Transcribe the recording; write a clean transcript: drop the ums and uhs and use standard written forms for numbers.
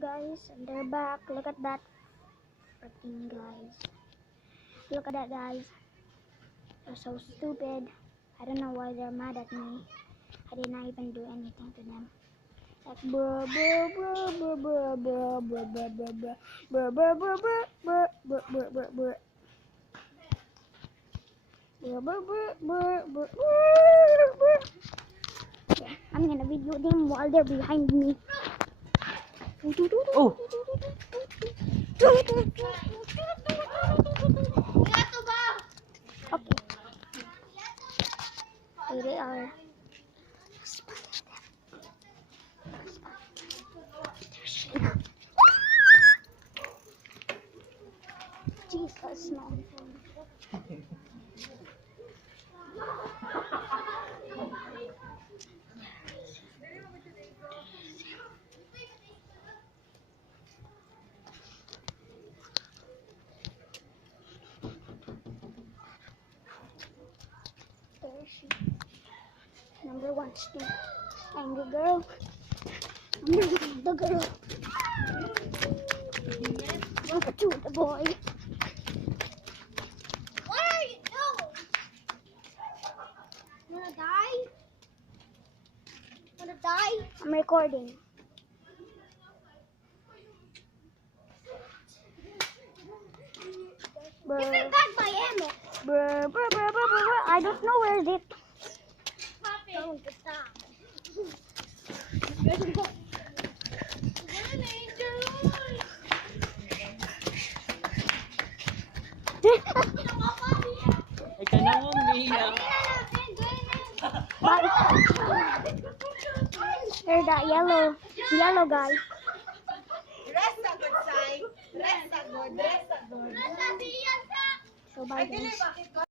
guys, and they're back. Look at that freaking guys. Look at that guys. They're so stupid. I don't know why they're mad at me. I did not even do anything to them. Like bruh bruh bruh bruh bruh bruh bruh bruh bruh bruh bruh bruh bruh bruh bruh bruh bruh bruh. Yeah, I'm gonna video them while they're behind me. Oh! Okay. Here they are. Jesus, no. There she. Number one, still. Angry girl. The girl. Number two, the boy. What are you doing? Wanna die? Wanna die? I'm recording. Give Bruh, me back my ammo. bruh, bruh, bruh, bruh, bruh. I don't know where is it. Don't stop. Ikaw na mo, Mia. Bye. There's that yellow guy. Rest a good sign. Rest a good. So bye guys.